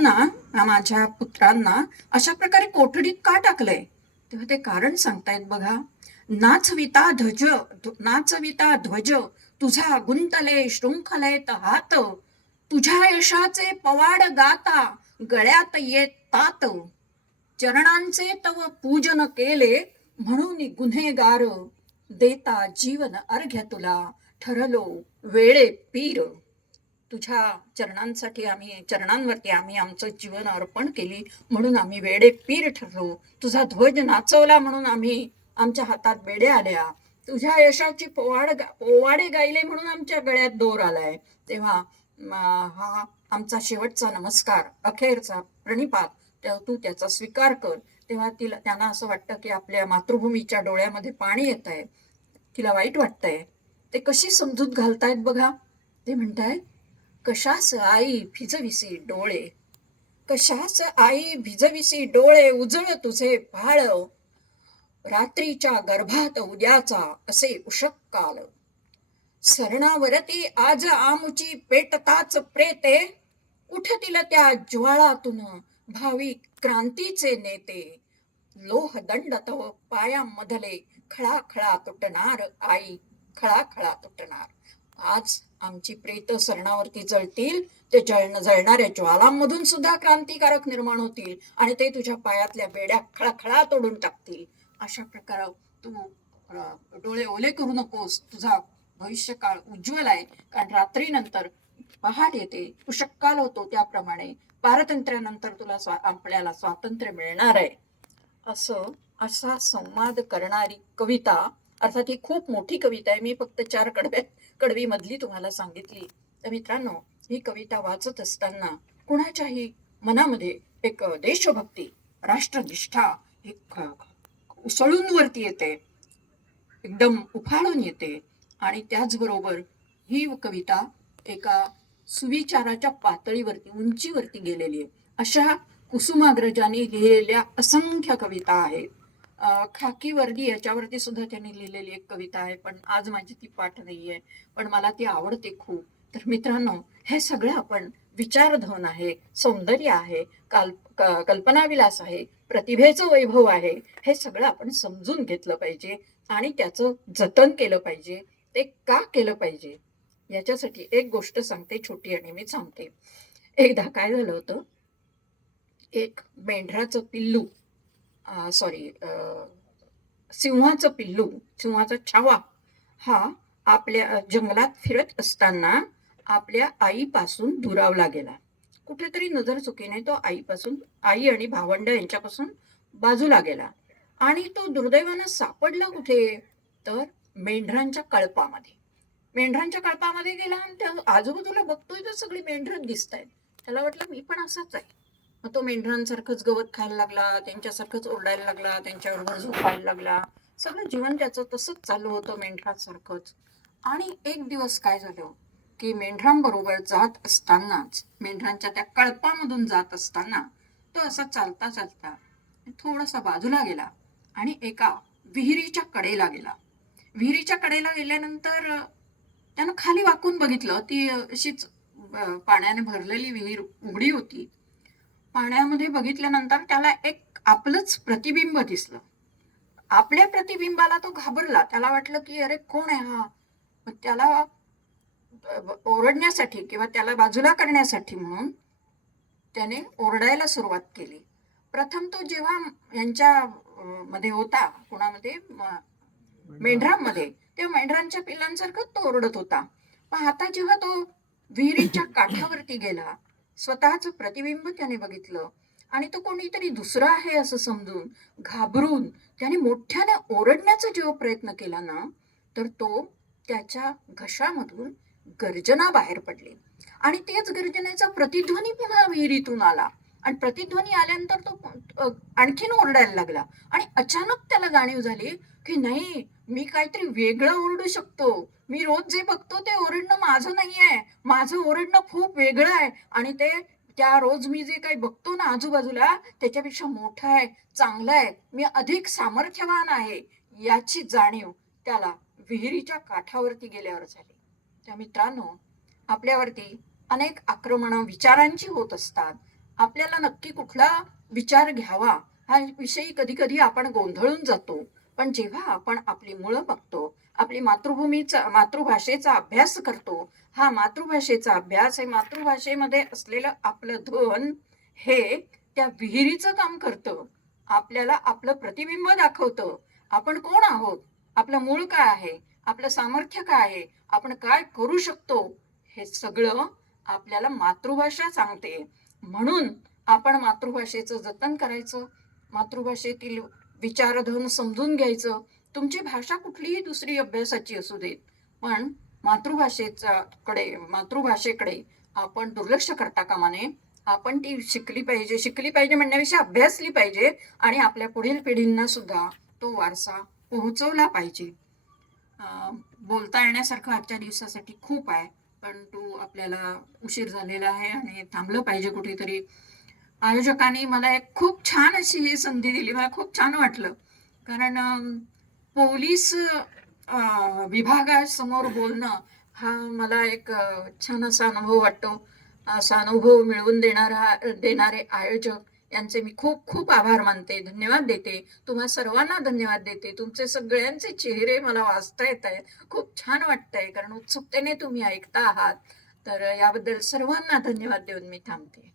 माझ्या पुत्रांना अशा प्रकारे कोठडीत का टाकलंय, तेव्हा ते कारण सांगतायत बघा. नाचविता ध्वज तुझा गुंतले शृंखलेत हात, तुझ्या यशाचे पवाड गाता गळ्यात येतात, चरणांचे तव पूजन केले म्हणून गुन्हेगार, देता जीवन अर्घ्य तुला ठरलो वेळे पीर. तुझ्या चरणांवरती आम्ही आमचं जीवन अर्पण केली म्हणून आम्ही वेडे पीर ठरलो. तुझा ध्वज नाचवला म्हणून आम्ही आमच्या हातात बेड्या आल्या. तुझ्या यशाची पोवाडे गायले म्हणून आमच्या गळ्यात दोर आलाय. तेव्हा हा आमचा शेवटचा नमस्कार, अखेरचा प्रणिपात, तू त्याचा स्वीकार कर. तेव्हा त्यांना असं वाटतं की आपल्या मातृभूमीच्या डोळ्यामध्ये पाणी येत आहे, तिला वाईट वाटतंय. ते कशी समजूत घालतायत बघा. ते म्हणतायत, कशास आई भिजविसी डोळे, कशास आई भिजविसी डोळे, उजळ तुझे भाळ, रात्रीच्या गर्भात उद्याचा असे उषक काल, सरणावरती आज आमुची पेटताच प्रेते, उठतील त्या ज्वाळातून भावी क्रांतीचे नेते, लोह दंड तव पायामधले खळाखळा तुटणार आई, खळाखळा तुटणार. आज आमची प्रेत सरणावरती जळतील, ते जळणाऱ्या ज्वालांमधून सुद्धा क्रांतिकारक निर्माण होतील आणि ते तुझ्या पायातल्या बेड्या खळखळा तोडून टाकतील. अशा प्रकारे तू डोळे ओले करू नकोस, तुझा भविष्यकाळ उज्ज्वल आहे. कारण रात्रीनंतर पहाट येते, उषक्काल होतो, त्याप्रमाणे पारतंत्र्यानंतर आपल्याला स्वातंत्र्य मिळणार आहे. असा संवाद करणारी कविता, अर्थात ही खूप मोठी कविता आहे, मी फक्त 4 कडवी मधली तुम्हाला सांगितली. तर मित्रांनो, ही कविता वाचत असताना कुणाच्याही मनामध्ये एक देशभक्ती, राष्ट्रनिष्ठा एक उसळून वरती येते, एकदम उफाळून येते. आणि त्याचबरोबर ही कविता एका सुविचाराच्या पातळीवरती, उंचीवरती गेलेली आहे. अशा कुसुमाग्रजांनी लिहिलेल्या असंख्य कविता आहेत. खाकी वर्दी याच्यावरती सुद्धा त्यांनी लिहिलेली एक कविता आहे, पण आज माझी ती पाठ नाहीये, पण मला ती आवडते खूप. तर मित्रांनो, हे सगळं आपण विचारधन आहे, सौंदर्य आहे, कल्पनाविलास आहे, प्रतिभेचं वैभव आहे, हे सगळं आपण समजून घेतलं पाहिजे आणि त्याचं जतन केलं पाहिजे. ते का केलं पाहिजे याच्यासाठी एक गोष्ट सांगते, छोटी, आणि मी सांगते. एकदा काय झालं होतं, एक मेंढराचं पिल्लू, सिंहाचा छावा हा आपल्या जंगलात फिरत असताना आपल्या आईपासून दुरावला गेला. कुठेतरी नजर चुकीने तो आई आणि भावंड यांच्यापासून बाजूला गेला आणि तो दुर्दैवानं सापडला कुठे, तर मेंढरांच्या कळपामध्ये गेला. आणि त्या आजूबाजूला बघतोय तर सगळी मेंढरच दिसत आहेत. त्याला वाटलं मी पण असाच आहे. मग तो मेंढरांसारखंच गवत खायला लागला, त्यांच्यासारखंच ओरडायला लागला, त्यांच्याबरोबर झोपायला लागला. सगळं जीवन त्याचं तसंच चालू होतं, मेंढरांसारखंच. आणि एक दिवस काय झालं की मेंढरांबरोबर जात असतानाच, मेंढरांच्या त्या कळपामधून जात असताना तो असा चालता चालता थोडासा बाजूला गेला आणि एका विहिरीच्या कडेला गेल्यानंतर त्यानं खाली वाकून बघितलं. ती अशीच पाण्याने भरलेली विहीर उघडी होती. पाण्यामध्ये बघितल्यानंतर त्याला एक आपलंच प्रतिबिंब दिसलं. आपल्या प्रतिबिंबाला तो घाबरला. त्याला वाटलं की अरे कोण आहे हा. त्याला ओरडण्यासाठी किंवा त्याला बाजूला करण्यासाठी म्हणून त्याने ओरडायला सुरुवात केली. प्रथम तो जेव्हा यांच्या मध्ये होता, कोणामध्ये, मेंढरांमध्ये, तेव्हा मेंढरांच्या पिल्लांसारखं तो ओरडत होता. पण आता जेव्हा तो विहिरीच्या काठावरती गेला, स्वतःच प्रतिबिंब त्याने बघितलं आणि तो कोणीतरी दुसरा आहे असं समजून घाबरून त्याने मोठ्याने ओरडण्याचा जेव्हा प्रयत्न केला ना, तर त्याच्या घशामधून गर्जना बाहेर पडली आणि तेच गर्जनेचा प्रतिध्वनी पुन्हा विहिरीतून आला. आणि प्रतिध्वनी आल्यानंतर तो आणखीन ओरडायला लागला. आणि अचानक त्याला जाणीव झाली की नाही, मी काहीतरी वेगळं ओरडू शकतो. मी रोज जे बघतो ते ओरडणं माझं नाहीये, माझं ओरडणं खूप वेगळं आहे आणि त्या रोज मी जे काही बघतो ना आजूबाजूला, त्याच्यापेक्षा मोठं आहे, चांगलं आहे, मी अधिक सामर्थ्यवान आहे, याची जाणीव त्याला विहिरीच्या काठावरती गेल्यावर झाली. त्या मित्रांनो, आपल्यावरती अनेक आक्रमणं विचारांची होत असतात. आपल्याला नक्की कुठला विचार घ्यावा हा विषयी कधी कधी आपण गोंधळून जातो. पण जेव्हा आपण आपली मुळं बघतो, आपली मातृभाषेचा अभ्यास करतो, हा मातृभाषेचा अभ्यास हे मातृभाषेमध्ये असलेलं आपलं धन हे त्या विहिरीचं काम करतं. आपल्याला आपलं प्रतिबिंब दाखवतं. आपण कोण आहोत, आपलं मूळ काय आहे, आपलं सामर्थ्य काय आहे, आपण काय करू शकतो, हे सगळं आपल्याला मातृभाषा सांगते. म्हणून आपण मातृभाषेचं जतन करायचं, मातृभाषेतील विचारधन समजून घ्यायचं. तुमची भाषा कुठलीही दुसरी अभ्यासाची असू देत, पण मातृभाषेकडे आपण दुर्लक्ष करता कामा नये. आपण ती शिकली पाहिजे म्हणण्यापेक्षा अभ्यासली पाहिजे आणि आपल्या पुढील पिढींना सुद्धा तो वारसा पोहोचवला पाहिजे. बोलता येण्यासारखं आजच्या दिवसासाठी खूप आहे, परंतु आपल्याला उशीर झालेला आहे आणि थांबलं पाहिजे कुठेतरी. आयोजकांनी मला एक खूप छान अशी ही संधी दिली. मला खूप छान वाटलं. कारण पोलीस विभागासमोर बोलणं हा मला एक छान असा अनुभव वाटतो. असा अनुभव मिळवून देणारे आयोजक यांचे मी खूप खूप आभार मानते, धन्यवाद देते. तुम्हा सर्वांना धन्यवाद देते. तुमचे सगळ्यांचे चेहरे मला वाचता येत आहेत. खूप छान वाटतंय कारण उत्सुकतेने तुम्ही ऐकता आहात. तर याबद्दल सर्वांना धन्यवाद देऊन मी थांबते.